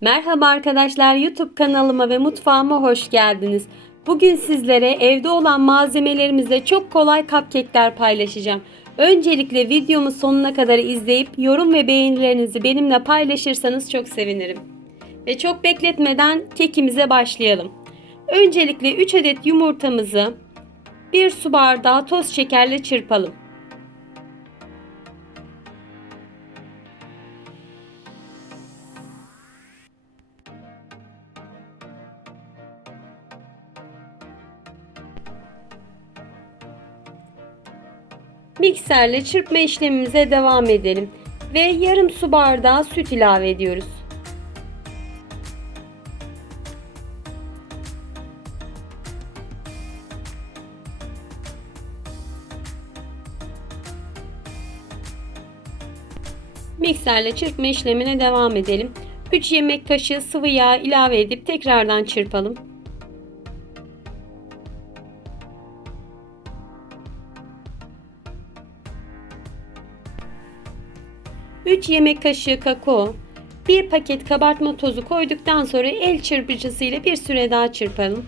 Merhaba arkadaşlar YouTube kanalıma ve mutfağıma hoş geldiniz. Bugün sizlere evde olan malzemelerimizle çok kolay cupcake'ler paylaşacağım. Öncelikle videomu sonuna kadar izleyip yorum ve beğenilerinizi benimle paylaşırsanız çok sevinirim. Ve çok bekletmeden kekimize başlayalım. Öncelikle 3 adet yumurtamızı 1 su bardağı toz şekerle çırpalım. Mikserle çırpma işlemimize devam edelim ve yarım su bardağı süt ilave ediyoruz. Mikserle çırpma işlemine devam edelim. 3 yemek kaşığı sıvı yağ ilave edip tekrardan çırpalım. 3 yemek kaşığı kakao, 1 paket kabartma tozu koyduktan sonra el çırpıcısı ile bir süre daha çırpalım.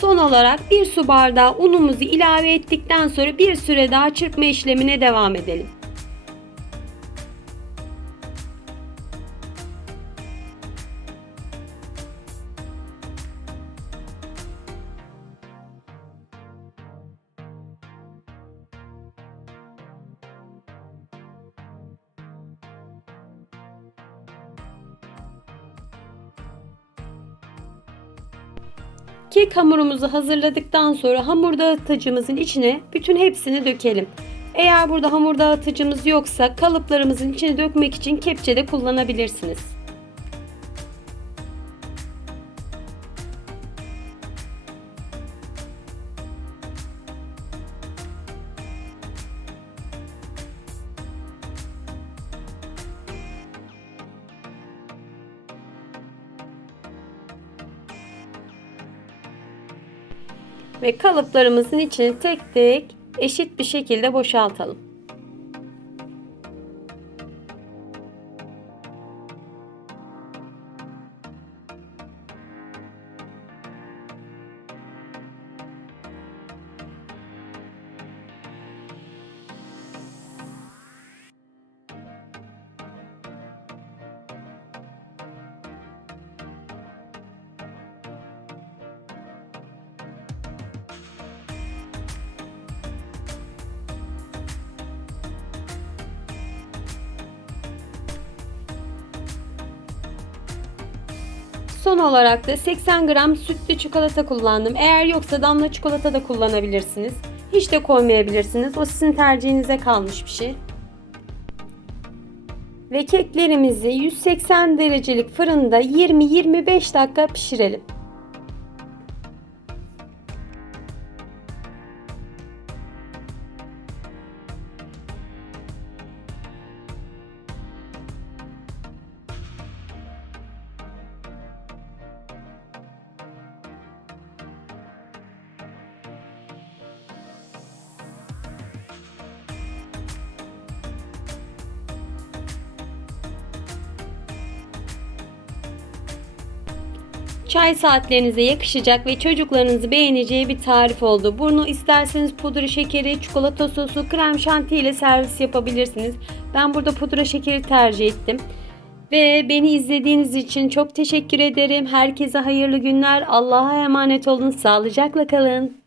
Son olarak bir su bardağı unumuzu ilave ettikten sonra bir süre daha çırpma işlemine devam edelim. Kek hamurumuzu hazırladıktan sonra hamur dağıtıcımızın içine bütün hepsini dökelim. Eğer burada hamur dağıtıcımız yoksa kalıplarımızın içine dökmek için kepçe de kullanabilirsiniz. Ve kalıplarımızın içine tek tek eşit bir şekilde boşaltalım. Son olarak da 80 gram sütlü çikolata kullandım. Eğer yoksa damla çikolata da kullanabilirsiniz. Hiç de koymayabilirsiniz. O sizin tercihinize kalmış bir şey. Ve keklerimizi 180 derecelik fırında 20-25 dakika pişirelim. Çay saatlerinize yakışacak ve çocuklarınızı beğeneceği bir tarif oldu. Bunu isterseniz pudra şekeri, çikolata sosu, krem şanti ile servis yapabilirsiniz. Ben burada pudra şekeri tercih ettim. Ve beni izlediğiniz için çok teşekkür ederim. Herkese hayırlı günler. Allah'a emanet olun. Sağlıcakla kalın.